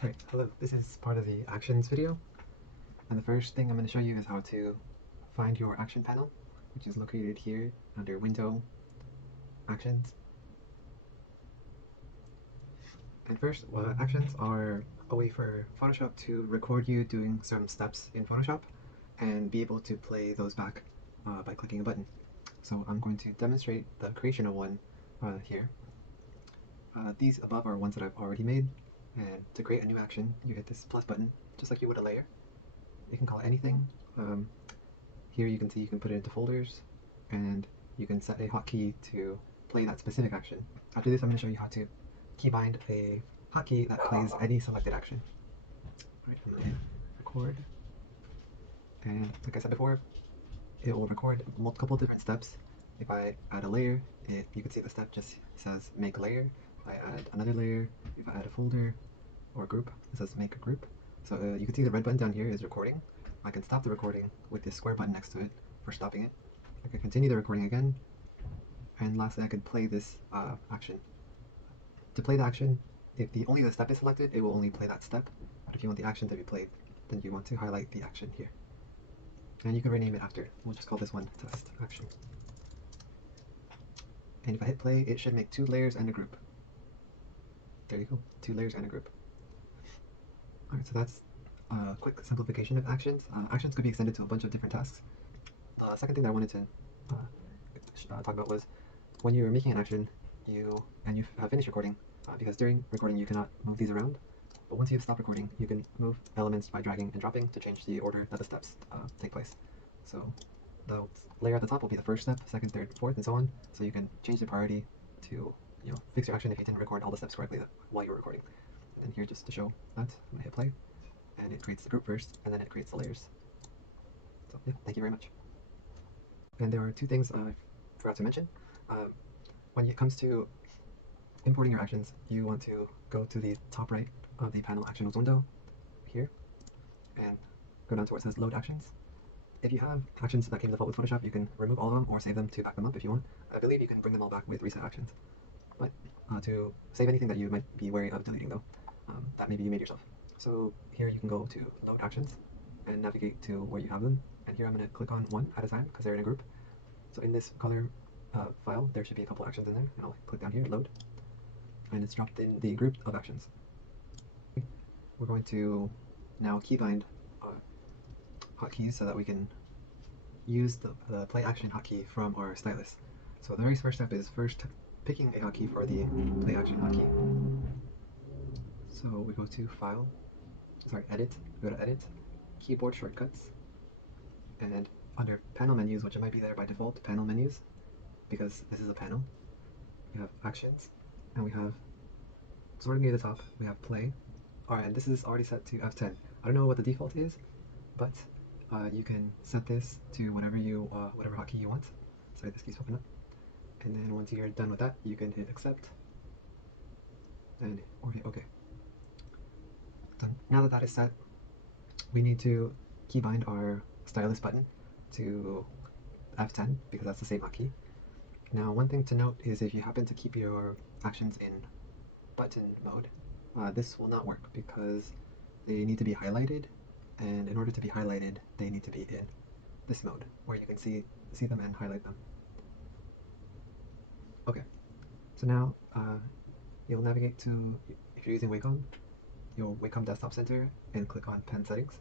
Alright, hello. This is part of the actions video, and the first thing I'm going to show you is how to find your action panel, which is located here under Window, Actions. And first, actions are a way for Photoshop to record you doing some steps in Photoshop and be able to play those back by clicking a button. So I'm going to demonstrate the creation of one here. These above are ones that I've already made, and to create a new action, you hit this plus button, just like you would a layer. You can call it anything. Here you can see you can put it into folders, and you can set a hotkey to play that specific action. After this, I'm going to show you how to keybind a hotkey that plays any selected action. Alright, I'm going to hit record, and like I said before, it will record multiple different steps. If I add a layer, you can see the step just says make layer. If I add another layer, if I add a folder or a group, it says make a group. So you can see the red button down here is recording. I can stop the recording with this square button next to it for stopping it. I can continue the recording again, and lastly I could play this action. To play the action, if only the step is selected, it will only play that step. But if you want the action to be played, then you want to highlight the action here. And you can rename it after. We'll just call this one test action. And if I hit play, it should make 2 layers and a group. There you go, 2 layers and a group. Alright, so that's a quick simplification of actions. Actions could be extended to a bunch of different tasks. The second thing that I wanted to talk about was when you're making an action, you have finished recording, because during recording you cannot move these around. But once you've stopped recording, you can move elements by dragging and dropping to change the order that the steps take place. So the layer at the top will be the first step, second, third, fourth, and so on. So you can change the priority to fix your action if you didn't record all the steps correctly while you were recording. And here, just to show that, I'm going to hit play, and it creates the group first, and then it creates the layers. So yeah, thank you very much. And there are 2 things I forgot to mention. When it comes to importing your actions, you want to go to the top right of the panel actions window here, and go down to where it says load actions. If you have actions that came default with Photoshop, you can remove all of them or save them to back them up if you want. I believe you can bring them all back with reset actions. But to save anything that you might be wary of deleting though, that maybe you made yourself. So here you can go to load actions and navigate to where you have them. And here I'm going to click on one at a time because they're in a group. So in this color file, there should be a couple actions in there, and I'll click down here, load, and it's dropped in the group of actions. We're going to now keybind hotkeys so that we can use the play action hotkey from our stylus. So the very first step is first picking a hotkey for the play action hotkey. So we go to edit, go to edit, keyboard shortcuts, and under panel menus, which it might be there by default, panel menus, because this is a panel, we have actions, and we have sorting near the top, we have play. Alright, and this is already set to F10. I don't know what the default is, but you can set this to whatever hotkey you want. Sorry, this keeps popping up. And then once you're done with that, you can hit accept or hit OK. Done. Now that is set, we need to keybind our stylus button to F10 because that's the same hotkey. Now, one thing to note is if you happen to keep your actions in button mode, this will not work because they need to be highlighted, and in order to be highlighted, they need to be in this mode where you can see them and highlight them. Okay, so now you'll navigate to, if you're using Wacom, your Wacom Desktop Center and click on Pen Settings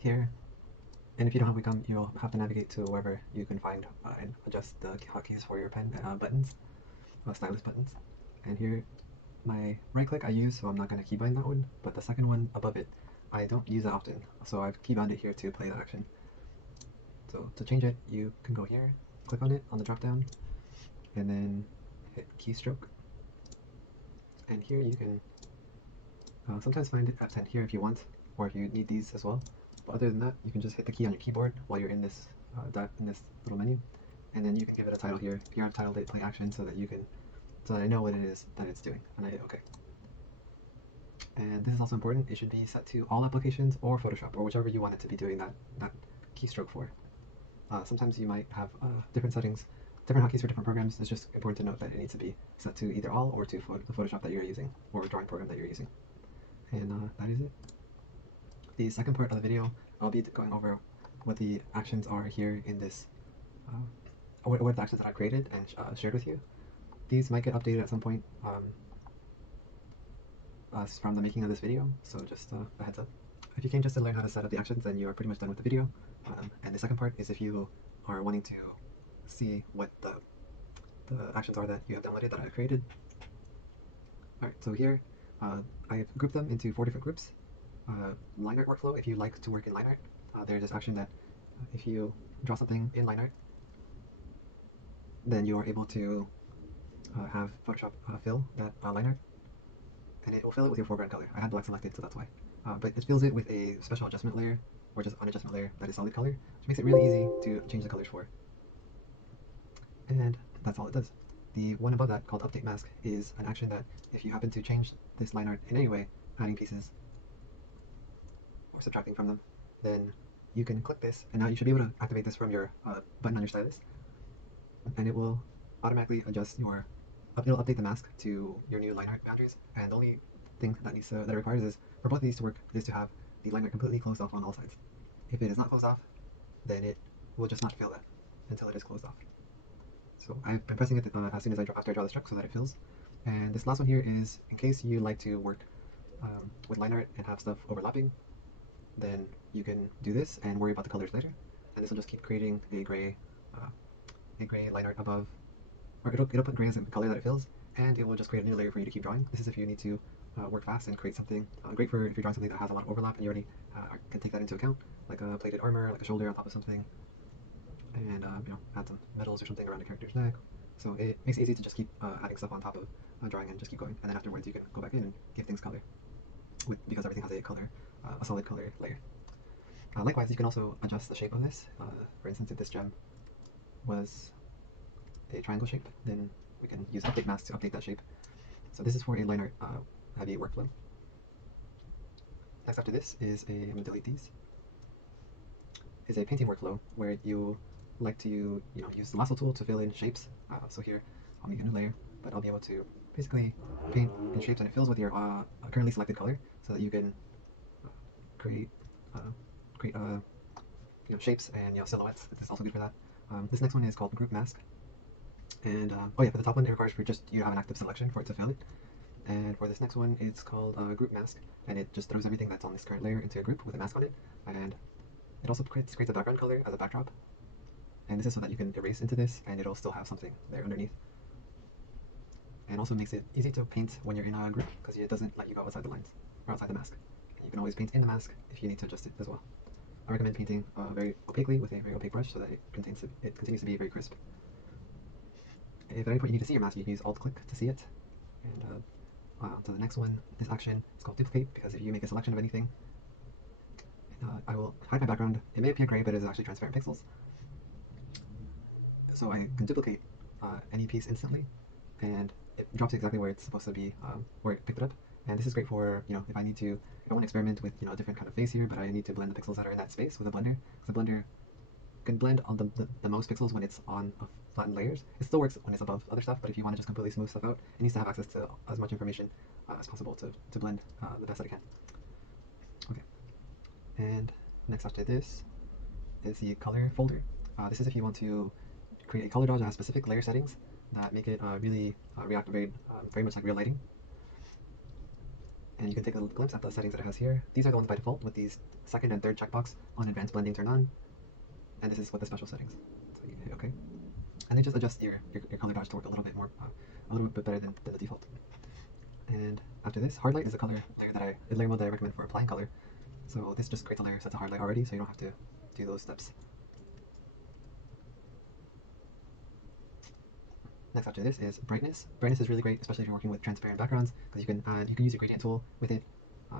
here. And if you don't have Wacom, you'll have to navigate to wherever you can find and adjust the hotkeys for your pen buttons, stylus buttons. And here, my right click I use, so I'm not going to keybind that one, but the second one above it, I don't use it often, so I've keybound it here to play the action. So to change it, you can go here, click on it on the drop down, and then hit keystroke. And here you can sometimes find F10 here if you want, or if you need these as well. But other than that, you can just hit the key on your keyboard while you're in this little menu, and then you can give it a title here. Here I've titled it play action so that I know what it is that it's doing, and I hit OK. And this is also important, it should be set to all applications or Photoshop, or whichever you want it to be doing that keystroke for. Sometimes you might have different settings, different hotkeys for different programs. It's just important to note that it needs to be set to either all or to the Photoshop that you're using, or drawing program that you're using. And that is it. The second part of the video, I'll be going over what the actions are here in this, what the actions that I created and shared with you. These might get updated at some point from the making of this video, so just a heads up. If you came just to learn how to set up the actions, then you are pretty much done with the video. And the second part is if you are wanting to see what the actions are that you have downloaded that I have created. Alright, so here I've grouped them into 4 different groups. Line art workflow, if you like to work in line art, there's this action that if you draw something in line art, then you are able to have Photoshop fill that line art, and it will fill it with your foreground color. I had black selected, so that's why. But it fills it with a special adjustment layer, or just an adjustment layer that is solid color, which makes it really easy to change the colors for. And that's all it does. The one above that, called Update Mask, is an action that if you happen to change this line art in any way, adding pieces or subtracting from them, then you can click this, and now you should be able to activate this from your button on your stylus, and it will automatically adjust your, it'll update the mask to your new line art boundaries. And the only thing that it requires is for both of these to work is to have the line art completely closed off on all sides. If it is not closed off, then it will just not fill that until it is closed off. So I've been pressing it as soon as after I draw the stroke so that it fills. And this last one here is in case you like to work with line art and have stuff overlapping, then you can do this and worry about the colors later. And this will just keep creating a gray line art above, or it'll put gray as the color that it fills, and it will just create a new layer for you to keep drawing. This is if you need to work fast and create something great for if you're drawing something that has a lot of overlap and you already can take that into account, like a plated armor, like a shoulder on top of something, and add some metals or something around a character's neck. So it makes it easy to just keep adding stuff on top of drawing and just keep going. And then afterwards you can go back in and give things color, because everything has a color, a solid color layer. Likewise, you can also adjust the shape of this. For instance, if this gem was a triangle shape, then we can use Update Mask to update that shape. So this is for a line art heavy workflow. Next after this is I'm going to delete these, is a painting workflow where you like to use the lasso tool to fill in shapes. So here I'll make a new layer, but I'll be able to basically paint in shapes, and it fills with your currently selected color, so that you can create shapes and silhouettes. This is also good for that. This next one is called Group Mask, and oh yeah, for the top one it requires you have an active selection for it to fill it. And for this next one, it's called Group Mask, and it just throws everything that's on this current layer into a group with a mask on it, and it also creates a background color as a backdrop. And this is so that you can erase into this, and it'll still have something there underneath. And also makes it easy to paint when you're in a group, because it doesn't let you go outside the lines, or outside the mask. And you can always paint in the mask if you need to adjust it as well. I recommend painting very opaquely with a very opaque brush so that it continues to be very crisp. If at any point you need to see your mask, you can use Alt-click to see it. And to the next one, this action is called Duplicate, because if you make a selection of anything, I will hide my background. It may appear gray, but it is actually transparent pixels. So I can duplicate any piece instantly, and it drops exactly where it's supposed to be, where it picked it up. And this is great for, if I want to experiment with, a different kind of face here, but I need to blend the pixels that are in that space with a blender. So the blender can blend on the most pixels when it's on flattened layers. It still works when it's above other stuff, but if you want to just completely smooth stuff out, it needs to have access to as much information as possible to blend the best that it can. Okay. And next after this is the color folder. This is if you want to create a color dodge that has specific layer settings that make it really react very much like real lighting. And you can take a glimpse at the settings that it has here. These are the ones by default, with these second and third checkbox on advanced blending turned on. And this is what the special settings. So you hit OK. And they just adjust your color dodge to work a little bit better than the default. And after this, hard light is a layer mode that I recommend for applying color. So this just creates a layer set to hard light already, so you don't have to do those steps. Next after this is brightness. Brightness is really great, especially if you're working with transparent backgrounds, because you can use your gradient tool with it,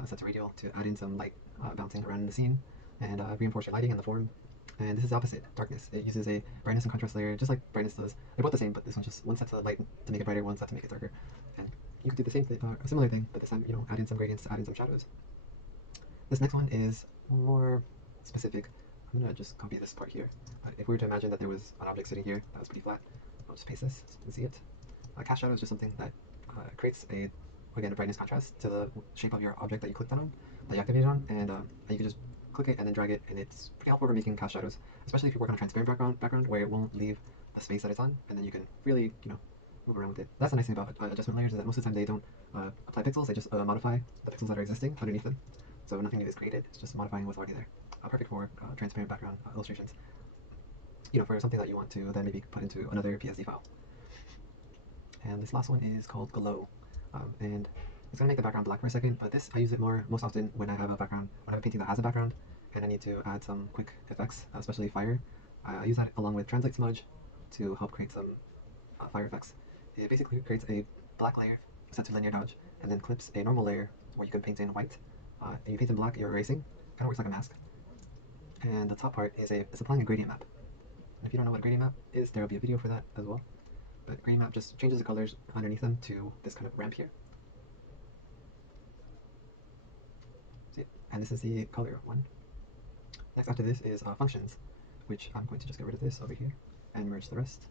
set to radial, to add in some light bouncing around in the scene, and reinforce your lighting and the form. And this is the opposite, darkness. It uses a brightness and contrast layer, just like brightness does. They're both the same, but this one's just one set to light to make it brighter, one set to make it darker. And you could do the same thing, a similar thing, but this time, add in some gradients to add in some shadows. This next one is more specific. I'm gonna just copy this part here. If we were to imagine that there was an object sitting here that was pretty flat, I'll just paste this so you can see it. Cast shadow is just something that creates a again, a brightness contrast to the shape of your object that you clicked on, that you activated on, and you can just click it and then drag it, and it's pretty helpful for making cast shadows, especially if you work on a transparent background where it won't leave a space that it's on, and then you can really, move around with it. That's the nice thing about adjustment layers, is that most of the time they don't apply pixels, they just modify the pixels that are existing underneath them. So nothing new is created, it's just modifying what's already there. Perfect for transparent background illustrations. For something that you want to then maybe put into another PSD file. And this last one is called Glow. And it's gonna make the background black for a second, but this I use it most often when I have a painting that has a background, and I need to add some quick effects, especially fire. I use that along with Translate Smudge to help create some fire effects. It basically creates a black layer set to linear dodge, and then clips a normal layer where you can paint in white. And you paint in black, you're erasing. Kind of works like a mask. And the top part is it's applying a gradient map. And if you don't know what a gradient map is, there will be a video for that as well. But gradient map just changes the colors underneath them to this kind of ramp here. See? And this is the color one. Next after this is functions, which I'm going to just get rid of this over here and merge the rest.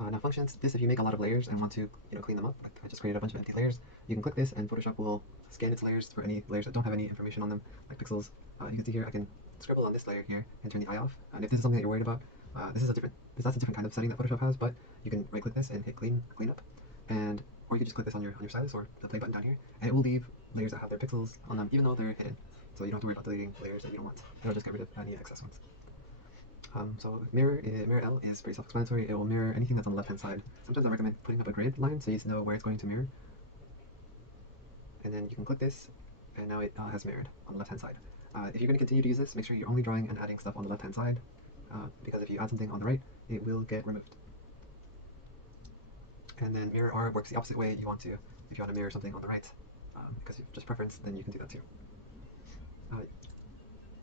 Now functions, if you make a lot of layers and want to clean them up, like I just created a bunch of empty layers, you can click this and Photoshop will scan its layers for any layers that don't have any information on them, like pixels. You can see here I can scribble on this layer here and turn the eye off. And if this is something that you're worried about, that's a different kind of setting that Photoshop has, but you can right click this and hit clean up, or you can just click this on your stylus or the play button down here, and it will leave layers that have their pixels on them even though they're hidden. So you don't have to worry about deleting layers that you don't want. It'll just get rid of any excess ones. So mirror L is pretty self-explanatory. It will mirror anything that's on the left-hand side. Sometimes I recommend putting up a grid line so you know where it's going to mirror. And then you can click this, and now it has mirrored on the left-hand side. If you're going to continue to use this, make sure you're only drawing and adding stuff on the left-hand side, because if you add something on the right, it will get removed. And then mirror R works the opposite way you want to. If you want to mirror something on the right, because of just preference, then you can do that too.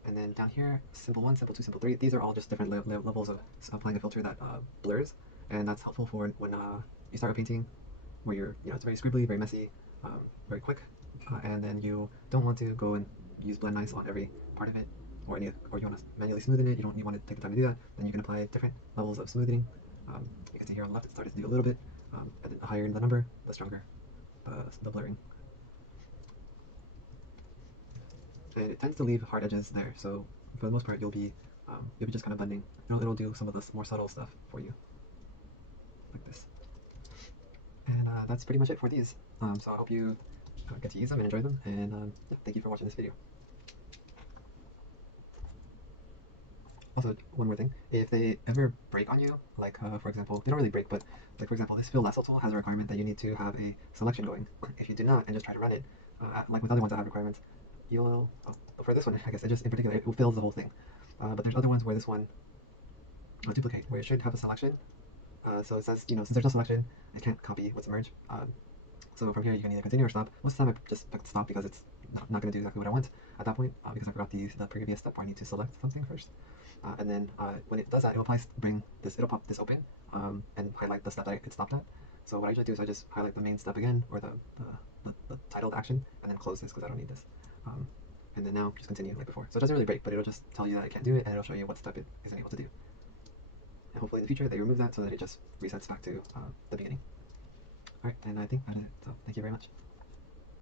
And then down here, symbol 1, symbol 2, symbol 3, these are all just different levels of applying a filter that blurs, and that's helpful for when you start a painting where you're, it's very scribbly, very messy, very quick, and then you don't want to go and use blend nice on every part of it, or you want to manually smoothen it, you want to take the time to do that, then you can apply different levels of smoothing. You can see here on the left it started to do a little bit, and then the higher the number, the stronger the blurring. And it tends to leave hard edges there, so for the most part you'll be just kind of blending. It'll do some of the more subtle stuff for you, like this. And that's pretty much it for these. So I hope you get to use them and enjoy them, and yeah, thank you for watching this video. Also, one more thing, if they ever break on you, like for example, they don't really break, but like for example, this Fill Lasso tool has a requirement that you need to have a selection going. If you do not and just try to run it, like with other ones that have requirements, you'll, for this one, I guess, in particular, it fills the whole thing. But there's other ones where this one will duplicate, where it should have a selection. So it says, since there's no selection, I can't copy what's merged. So from here, you can either continue or stop. Most of the time, I just pick stop because it's not going to do exactly what I want at that point, because I forgot the previous step where I need to select something first. And then when it does that, it'll pop this open and highlight the step that it stopped at. So what I usually do is I just highlight the main step again, or the titled action, and then close this because I don't need this. And then now just continue like before. So it doesn't really break, but it'll just tell you that it can't do it, and it'll show you what step it isn't able to do. And hopefully in the future they remove that so that it just resets back to the beginning. Alright, and I think that is it. So thank you very much.